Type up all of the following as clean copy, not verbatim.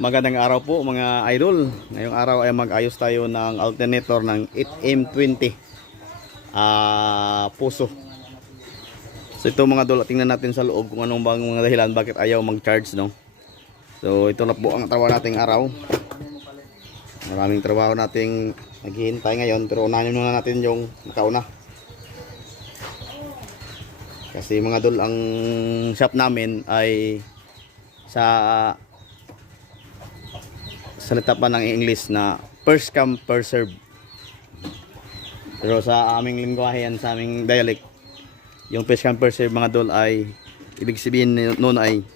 Magandang araw po mga idol. Ngayong araw ay mag-ayos tayo ng alternator ng 8M20 puso. So ito mga idol, tingnan natin sa loob kung anong bang mga dahilan bakit ayaw mag-charge, no? So ito na po ang trabaho nating araw. Maraming trabaho nating naghihintay ngayon, pero unahin muna natin yung nakauna. Kasi mga idol, ang shop namin ay sa salita pa ng English na first come first serve, pero sa aming lingwahe yan, sa aming dialect, yung first come first serve mga dol ay ibig sabihin noon ay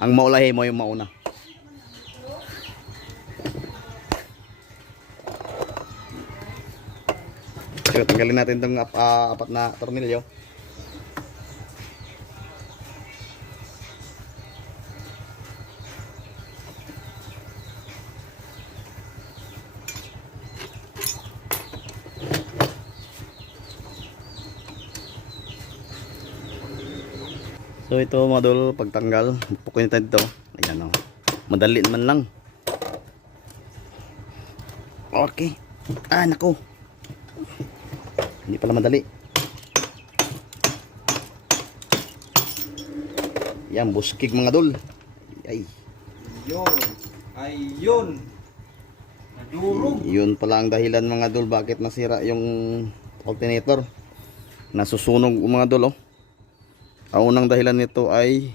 ang maulahi mo yung mauna. So tanggalin natin itong apat na tornilyo. So ito mga dol, pagtanggal, pukunin tayo dito. Ayan o, madali naman lang. Okay. Naku, hindi pala madali. Yan, buskig mga dol. Ay. Ayun. Nadurog. Yun pala ang dahilan mga dol bakit nasira yung alternator. Nasusunog mga dol, oh. Ang unang dahilan nito ay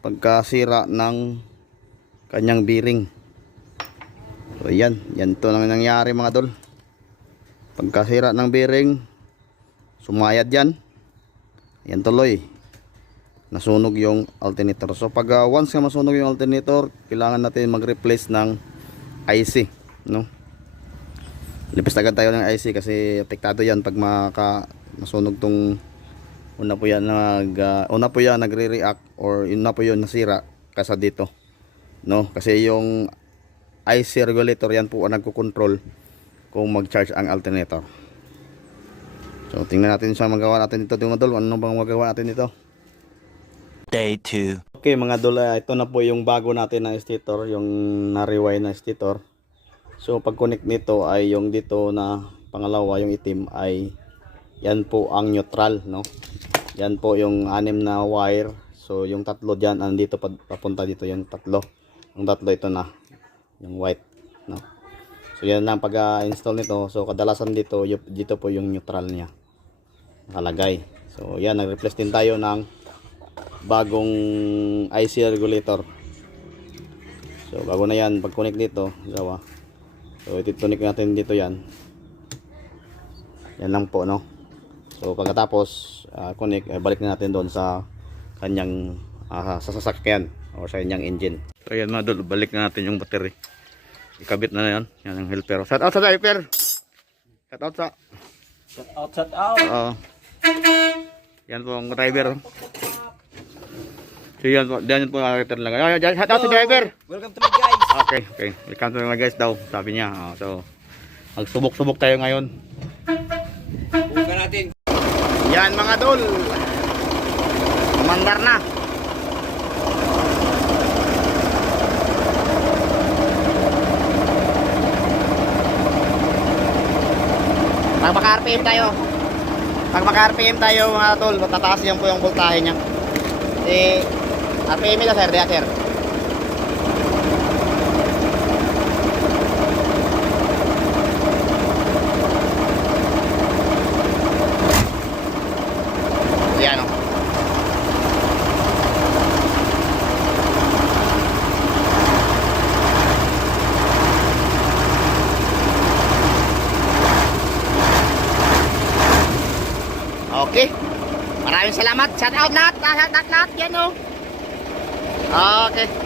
pagkasira ng kanyang bearing. So yan to nang nangyari mga dol. Pagkasira ng bearing, sumayad yan. Yan tuloy, nasunog yung alternator. So pag once nga masunog yung alternator, kailangan natin mag-replace ng IC, no? Lipis agad tayo ng IC kasi apektado yan pag masunog tong una po yan nagre-react, or una po yun nasira kasa dito, no? Kasi yung IC regulator yan po ang nagko-control kung mag-charge ang alternator. So tingnan natin siya magawa natin dito mga dol. Ano bang magawa natin dito? Day 2. Okay mga dol, ito na po yung bago natin na stator, yung na-rewind na stator. So pag connect nito ay yung dito na pangalawa, yung itim, ay yan po ang neutral, no? Yan po yung 6 na wire. So yung tatlo dyan andito papunta dito, yung tatlo. Yung tatlo ito na yung white, no? So yan lang pag-install nito. So kadalasan dito po yung neutral niya nakalagay. So yan, nag-replace din tayo ng bagong IC regulator. So bago na yan, pag connect dito gawa. So ititunik natin dito yan. Yan lang po, no? So pagkatapos connect, balik na natin doon sa kanyang sa sasakyan o sa kanyang engine. So yan mga dol, balik na natin yung battery. Ikabit na yan. Yan ang helper. Shout out sa helper. Shout out sa. Shout out. Yan po ang driver. So yan po, diyan po ang helper lang. Shout out sa driver. Welcome to my guys. Okay. Welcome to my guys daw, sabi niya. So magsubok-subok tayo ngayon. Bukan natin. Yan mga dol, mandar na. Pag maka-RPM tayo mga tol, matataas yan po yung voltahe niya. RPM nila sir, sir. Yan o. Okay. Maraming salamat. Shout out lahat. Yan o. Okay.